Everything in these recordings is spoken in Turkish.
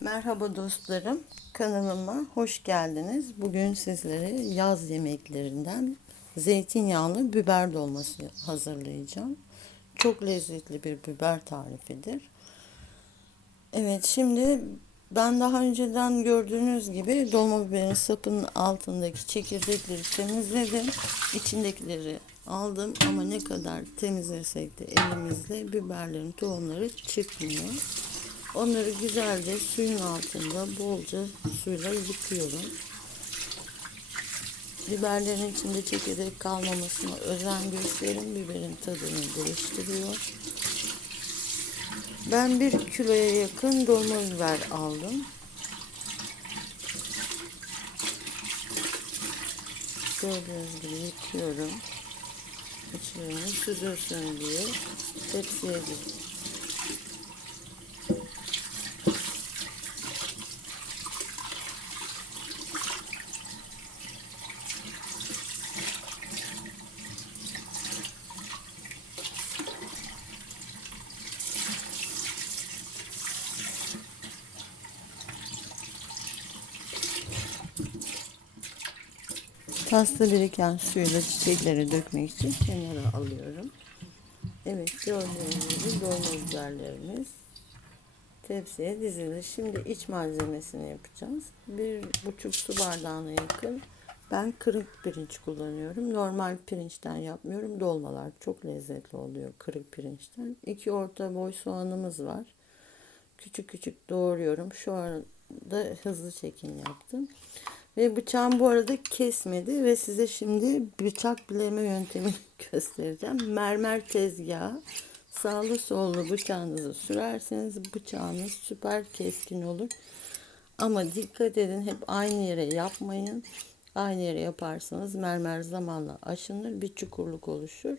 Merhaba dostlarım, kanalıma hoş geldiniz. Bugün sizlere yaz yemeklerinden zeytinyağlı biber dolması hazırlayacağım. Çok lezzetli bir biber tarifidir. Evet, şimdi ben daha önceden gördüğünüz gibi dolma biberin sapının altındaki çekirdekleri temizledim. İçindekileri aldım ama ne kadar temizlesek de elimizde biberlerin tohumları çıkmıyor. Onları güzelce suyun altında bolca suyla yıkıyorum. Biberlerin içinde çekirdek kalmamasına özen gösterin. Biberin tadını değiştiriyor. Ben bir kiloya yakın dolma biber aldım. Gördüğünüz gibi yıkıyorum. İçlerini süzülsün diye tepsiye Pasta biriken suyu da çiçeklere dökmek için kenara alıyorum. Evet gördüğünüz gibi dolma biberlerimiz tepsiye dizildi. Şimdi iç malzemesini yapacağız. Bir buçuk su bardağına yakın ben kırık pirinç kullanıyorum. Normal pirinçten yapmıyorum. Dolmalar çok lezzetli oluyor kırık pirinçten. İki orta boy soğanımız var. Küçük küçük doğruyorum. Şu anda hızlı çekim yaptım. Ve bıçağım bu arada kesmedi ve size şimdi bıçak bileme yöntemini göstereceğim. Mermer tezgahı sağlı sollu bıçağınızı sürerseniz bıçağınız süper keskin olur. Ama dikkat edin hep aynı yere yapmayın. Aynı yere yaparsanız mermer zamanla aşınır bir çukurluk oluşur.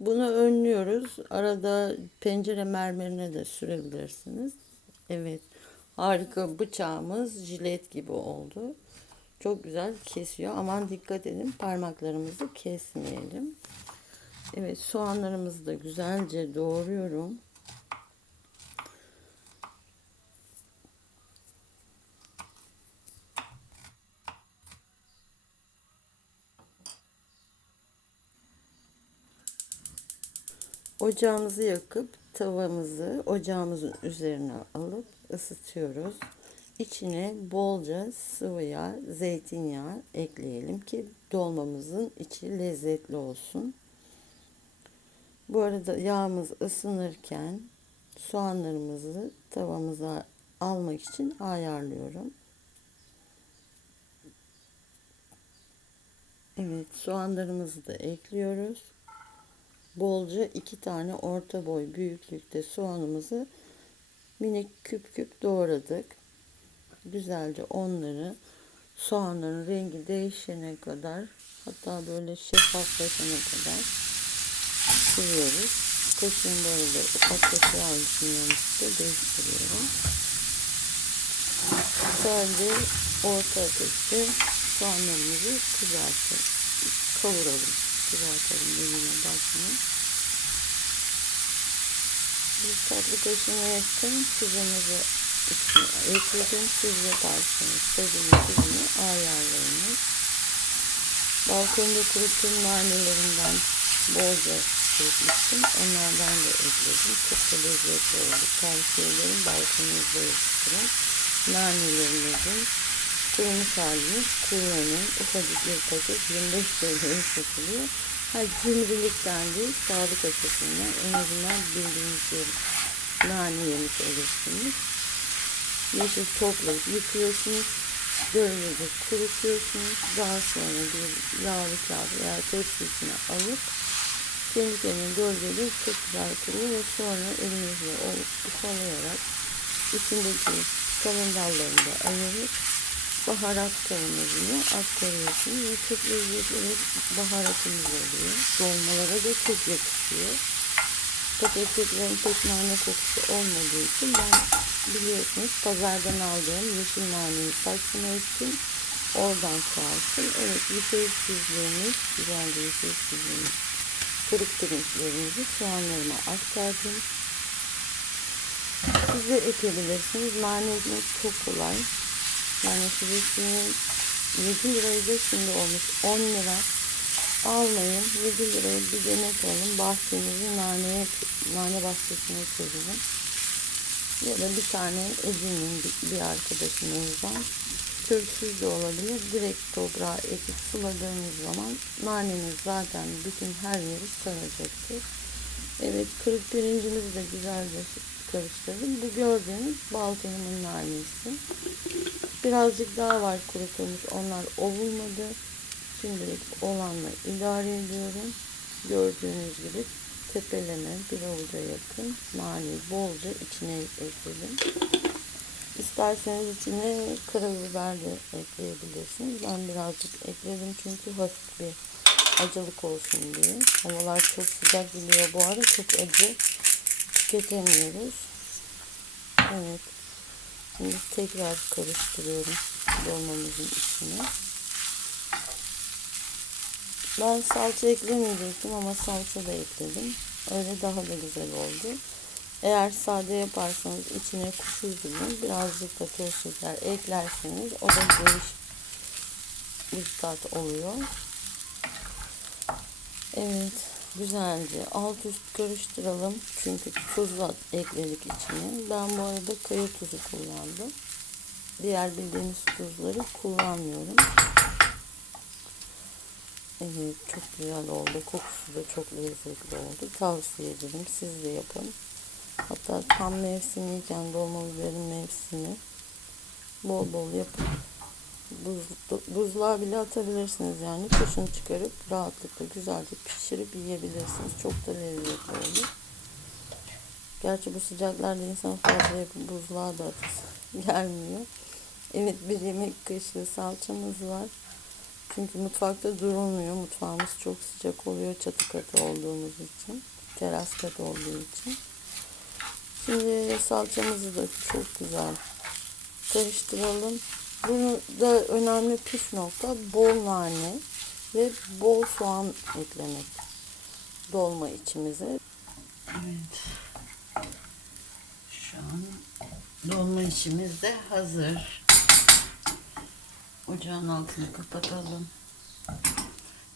Bunu önlüyoruz. Arada pencere mermerine de sürebilirsiniz. Evet harika bıçağımız jilet gibi oldu. Çok güzel kesiyor. Aman dikkat edin parmaklarımızı kesmeyelim. Evet soğanlarımızı da güzelce doğruyorum. Ocağımızı yakıp tavamızı ocağımızın üzerine alıp ısıtıyoruz. İçine bolca sıvı yağ, zeytinyağı ekleyelim ki dolmamızın içi lezzetli olsun. Bu arada yağımız ısınırken soğanlarımızı tavamıza almak için ayarlıyorum. Evet soğanlarımızı da ekliyoruz. Bolca iki tane orta boy büyüklükte soğanımızı minik küp küp doğradık güzelce onları soğanların rengi değişene kadar hatta böyle şeffaflaşana kadar sürüyoruz. Kaşığın böyle kaşığı almışım yanlışlıkla değiştiriyorum. Sadece orta ateşte soğanlarımızı kızartalım. Kavuralım. Kızartalım dediğine bakmayın. Bir tatlı kaşığına yakın tuzumuzu ekledim. Siz yaparsınız. Tadını tuzunu ayarlayınız. Balkonda kuruttuğum nanelerinden bolca çekmiştim. Onlardan da ekledim. Çok da lezzetli oldu. Tavsiye ederim. Balkonunuzda yapıştırın. Nanelerimizin kurumuş halini kullanın. Ufacık bir paket 25 TL'ye satılıyor. Ha cimrilikten değil, sağlık açısından en azından bildiğiniz bir nane yemiş olursunuz yeşil toplayıp yıkıyorsunuz. Böylece kurutuyorsunuz. Daha sonra bir yağlı kağıt veya tepsi içine alıp kendi kendine gölgede çok güzel kuruyor ve sonra elinizle ufalayarak içindeki kalın dallarını da ayırıp baharat kavanozuna aktarıyorsunuz ve çok lezzetli baharatımız oluyor. Dolmalara da çok yakışıyor. Patateslerin pek nane kokusu olmadığı için ben biliyorsunuz pazardan aldığım yeşil naneyi saçma ettim. Oradan kalsın. Evet süzdüğümüz güzelce süzdüğümüz kırık pirinçlerimizi soğanlarıma aktardım. Siz de ekebilirsiniz. Nane ekmek çok kolay. Yani şimdi 7 liraydı şimdi olmuş 10 lira. Almayın 7 liraya bir denek alın. Bahçenizi naneye, nane bahçesine çevirin. Ya da bir tane edinin bir, bir arkadaşınızdan. Köksüz de olabilir. Direkt toprağa ekip suladığınız zaman naneniz zaten bütün her yeri saracaktır. Evet kırık pirincimizi de güzelce karıştırdım. Bu gördüğünüz balkanımın nanesi. Birazcık daha var kurutulmuş. Onlar ovulmadı. Şimdilik olanla idare ediyorum. Gördüğünüz gibi tepelerine bir avuca yakın naneyi bolca içine ekledim. İsterseniz içine karabiber de ekleyebilirsiniz. Ben birazcık ekledim çünkü hafif bir acılık olsun diye. Havalar çok sıcak gidiyor bu ara. Çok acı tüketemiyoruz. Evet. Şimdi tekrar karıştırıyorum dolmamızın içine. Ben salça eklemeyecektim ama salça da ekledim. Öyle daha da güzel oldu. Eğer sade yaparsanız içine kuş üzümü birazcık da toz şeker eklerseniz o da değiş bir tat oluyor. Evet güzelce alt üst karıştıralım. Çünkü tuz da ekledik içine. Ben bu arada kaya tuzu kullandım. Diğer bildiğiniz tuzları kullanmıyorum. Evet çok güzel oldu. Kokusu da çok lezzetli oldu. Tavsiye ederim. Siz de yapın. Hatta tam mevsimiyken dolma biberin mevsimi bol bol yapıp buz, buzluğa bile atabilirsiniz yani. Kışın çıkarıp rahatlıkla güzelce pişirip yiyebilirsiniz. Çok da lezzetli olur. Gerçi bu sıcaklarda insan fazla yapıp buzluğa da gelmiyor. Evet bir yemek kaşığı salçamız var. Çünkü mutfakta durulmuyor. Mutfağımız çok sıcak oluyor çatı katı olduğumuz için. Teras katı olduğu için. Şimdi salçamızı da çok güzel karıştıralım. Bunu da önemli püf nokta bol nane ve bol soğan eklemek dolma içimize. Evet. Şu an dolma işimiz de hazır. Ocağın altını kapatalım.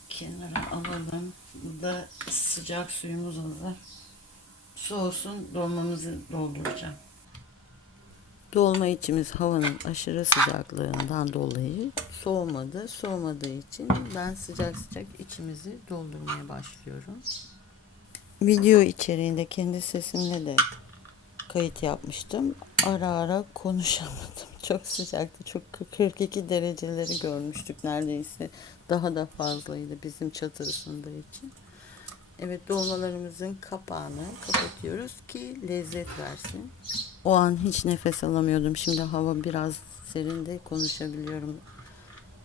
Kenara alalım. Burada sıcak suyumuz hazır. Soğusun dolmamızı dolduracağım. Dolma içimiz havanın aşırı sıcaklığından dolayı soğumadı. Soğumadığı için ben sıcak sıcak içimizi doldurmaya başlıyorum. Video içeriğinde kendi sesimle de kayıt yapmıştım. Ara ara konuşamadım. Çok sıcaktı. Çok 42 dereceleri görmüştük neredeyse. Daha da fazlaydı bizim çatı ısındığı için. Evet dolmalarımızın kapağını kapatıyoruz ki lezzet versin. O an hiç nefes alamıyordum. Şimdi hava biraz serinde konuşabiliyorum.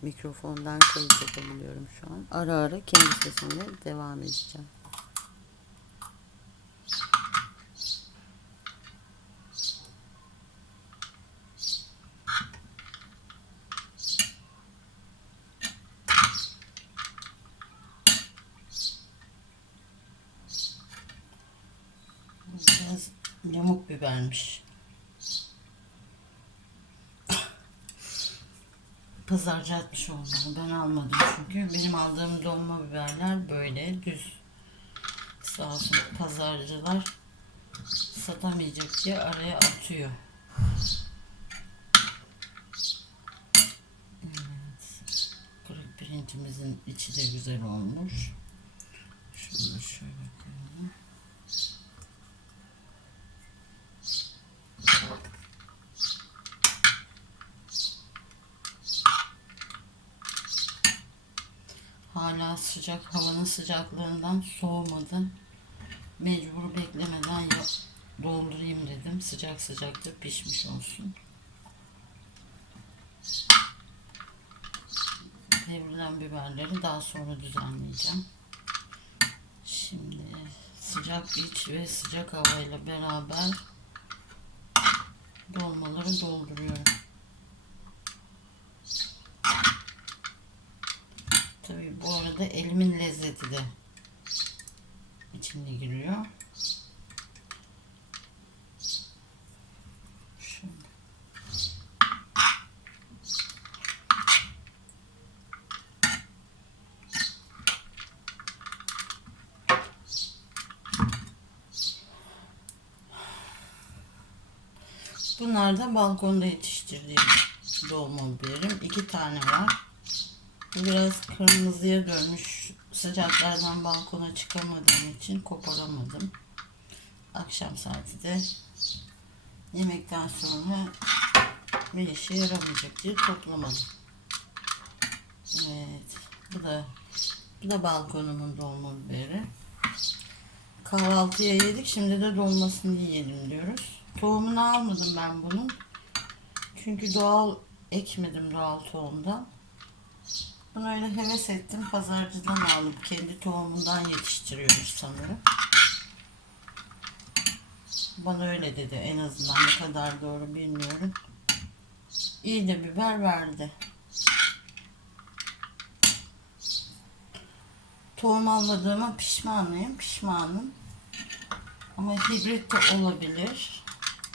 Mikrofondan kayıt yapabiliyorum şu an. Ara ara kendi sesimle devam edeceğim. Biraz yamuk bibermiş. Pazarcı atmış olmalı. Ben almadım çünkü. Benim aldığım dolma biberler böyle düz. Sağ olsun pazarcılar satamayacak diye araya atıyor. Evet. Kırık pirincimizin içi de güzel olmuş. Şunu şöyle Hala sıcak havanın sıcaklığından soğumadı. Mecbur beklemeden ya- doldurayım dedim. Sıcak sıcak da pişmiş olsun. Devrilen biberleri daha sonra düzenleyeceğim. Şimdi sıcak iç ve sıcak havayla beraber dolmaları dolduruyorum. da elimin lezzeti de içinde giriyor. Bunlar da balkonda yetiştirdiğim dolma biberim. iki tane var. Biraz kırmızıya dönmüş. Sıcaklardan balkona çıkamadığım için koparamadım. Akşam saati de yemekten sonra bir işe yaramayacak diye toplamadım. Evet. Bu da bu da balkonumun dolma biberi. Kahvaltıya yedik. Şimdi de dolmasını yiyelim diyoruz. Tohumunu almadım ben bunun. Çünkü doğal ekmedim doğal tohumdan. Bunu öyle heves ettim. Pazarcıdan aldım. Kendi tohumundan yetiştiriyormuş sanırım. Bana öyle dedi en azından ne kadar doğru bilmiyorum. İyi de biber verdi. Tohum almadığıma pişmanıyım. Pişmanım. Ama hibrit de olabilir.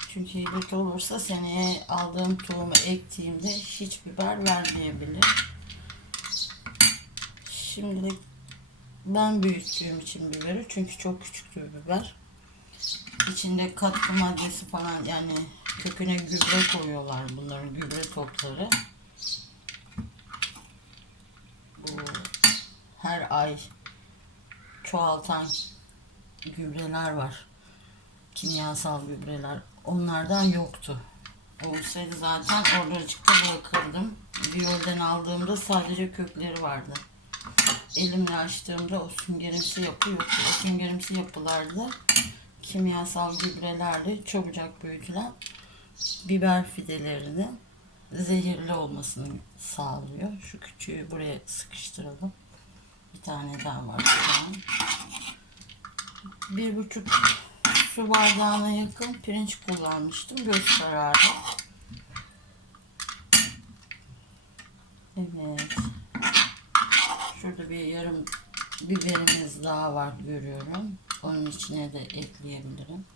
Çünkü hibrit olursa seneye aldığım tohumu ektiğimde hiç biber vermeyebilir. Şimdilik ben büyüttüğüm için biberi çünkü çok küçüktü biber. İçinde katkı maddesi falan yani köküne gübre koyuyorlar bunların gübre topları. Bu her ay çoğaltan gübreler var. Kimyasal gübreler. Onlardan yoktu. Olsaydı zaten oracıkta bırakırdım. Biyolden aldığımda sadece kökleri vardı. Elimle açtığımda o süngerimsi yapı yoktu. O süngerimsi yapılarda kimyasal gübrelerle çabucak büyütülen biber fidelerini zehirli olmasını sağlıyor. Şu küçüğü buraya sıkıştıralım. Bir tane daha var. Bir buçuk su bardağına yakın pirinç kullanmıştım. Göz kararı. Evet. Şurada bir yarım biberimiz daha var görüyorum. Onun içine de ekleyebilirim.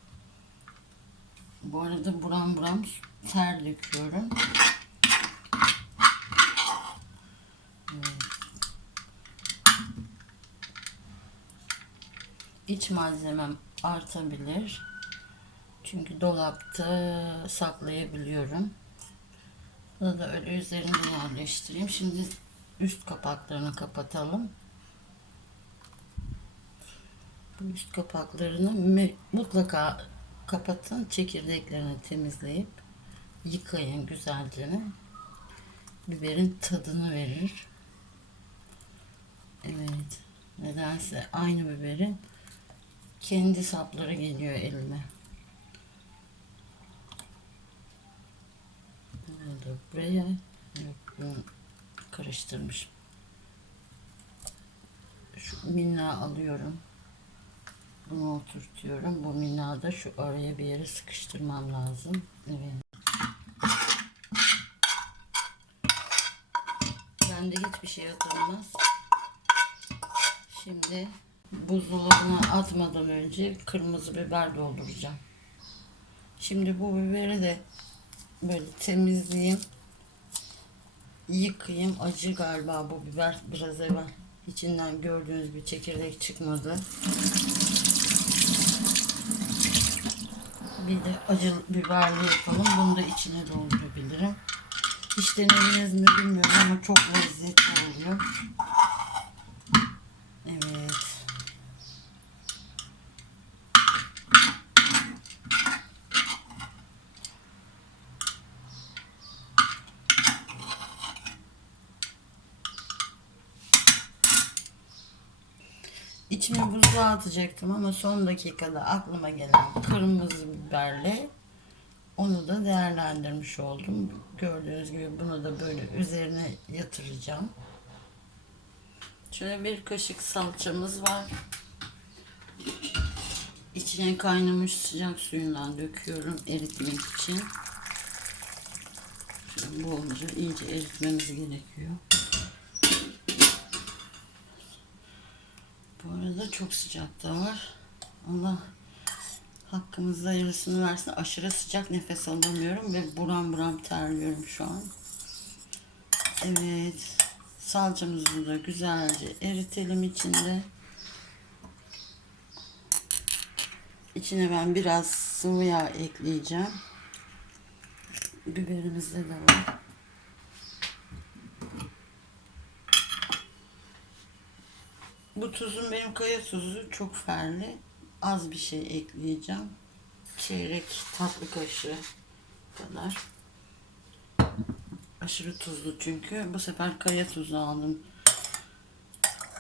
Bu arada buram buram ter döküyorum. İç malzemem artabilir. Çünkü dolapta saklayabiliyorum. Bunu da öyle üzerine yerleştireyim. Şimdi üst kapaklarını kapatalım. Bu üst kapaklarını mutlaka kapatın. Çekirdeklerini temizleyip yıkayın güzelce. Biberin tadını verir. Evet. Nedense aynı biberin kendi sapları geliyor elime. Buraya bunu karıştırmışım. Şu minna alıyorum. Bunu oturtuyorum. Bu minna da şu araya bir yere sıkıştırmam lazım. Evet. Bende hiçbir şey atılmaz. Şimdi buzdolabına atmadan önce kırmızı biber dolduracağım. Şimdi bu biberi de böyle temizleyeyim. Yıkayayım. Acı galiba bu biber biraz evvel. İçinden gördüğünüz bir çekirdek çıkmadı. Bir de acı biberli yapalım. Bunu da içine doldurabilirim. Hiç denediniz mi bilmiyorum ama çok lezzetli oluyor. Evet. Atacaktım ama son dakikada aklıma gelen kırmızı biberle onu da değerlendirmiş oldum. Gördüğünüz gibi bunu da böyle üzerine yatıracağım. Şöyle bir kaşık salçamız var. İçine kaynamış sıcak suyundan döküyorum eritmek için. Şöyle bolca iyice eritmemiz gerekiyor. Bu arada çok sıcak da var. Allah hakkımızda yarısını versin. Aşırı sıcak nefes alamıyorum ve buram buram terliyorum şu an. Evet. Salçamızı da güzelce eritelim içinde. İçine ben biraz sıvı yağ ekleyeceğim. Biberimizde de var. Bu tuzum benim kaya tuzu çok ferli. Az bir şey ekleyeceğim. Çeyrek tatlı kaşığı kadar. Aşırı tuzlu çünkü. Bu sefer kaya tuzu aldım.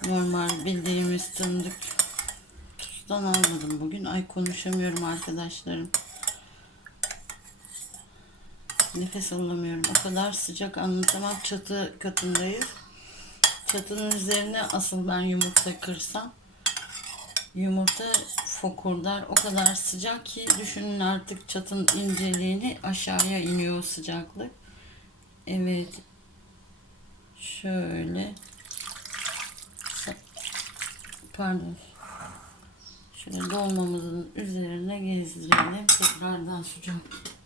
Normal bildiğimiz tanıdık tuzdan almadım bugün. Ay konuşamıyorum arkadaşlarım. Nefes alamıyorum. O kadar sıcak anlatamam. Çatı katındayız. Çatının üzerine asıl ben yumurta kırsam yumurta fokurdar. O kadar sıcak ki düşünün artık çatının inceliğini aşağıya iniyor sıcaklık. Evet. Şöyle. Pardon. Şöyle dolmamızın üzerine gezdirelim. Tekrardan sıcak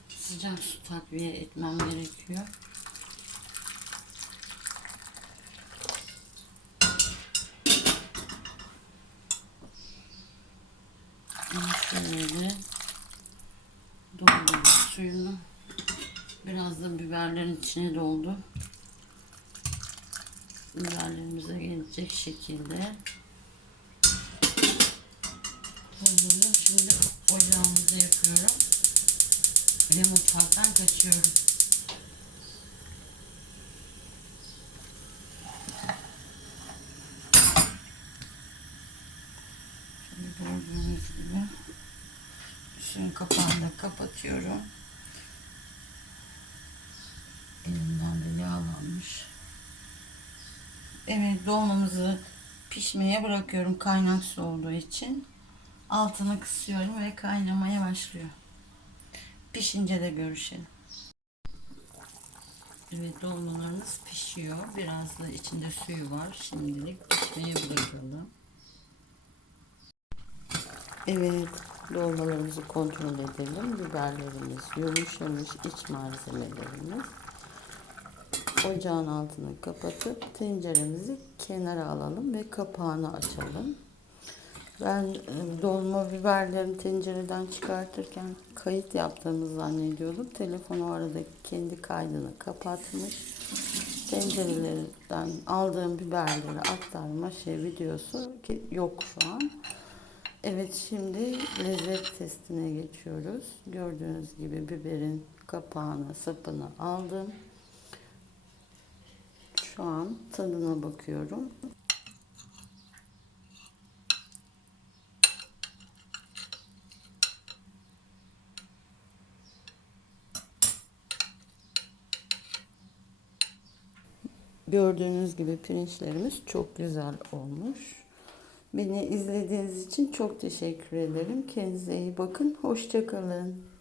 sıcak su takviye etmem gerekiyor. Şöyle doldurun suyunu. Biraz da biberlerin içine doldu. Biberlerimize gelecek şekilde. Doldurdum. Şimdi ocağımızı yakıyorum. Ve mutfaktan kaçıyorum. Şöyle gördüğünüz gibi suyun kapağını kapatıyorum. Elimden de yağlanmış. Evet dolmamızı pişmeye bırakıyorum kaynak su olduğu için. Altını kısıyorum ve kaynamaya başlıyor. Pişince de görüşelim. Evet dolmalarımız pişiyor. Biraz da içinde suyu var. Şimdilik pişmeye bırakalım. Evet, dolmalarımızı kontrol edelim. Biberlerimiz yumuşamış, iç malzemelerimiz. Ocağın altını kapatıp tenceremizi kenara alalım ve kapağını açalım. Ben e, dolma biberlerini tencereden çıkartırken kayıt yaptığımı zannediyordum. Telefon o arada kendi kaydını kapatmış. Tencerelerden aldığım biberleri aktarma şey videosu ki yok şu an. Evet şimdi lezzet testine geçiyoruz. Gördüğünüz gibi biberin kapağını, sapını aldım. Şu an tadına bakıyorum. Gördüğünüz gibi pirinçlerimiz çok güzel olmuş. Beni izlediğiniz için çok teşekkür ederim. Kendinize iyi bakın. Hoşçakalın.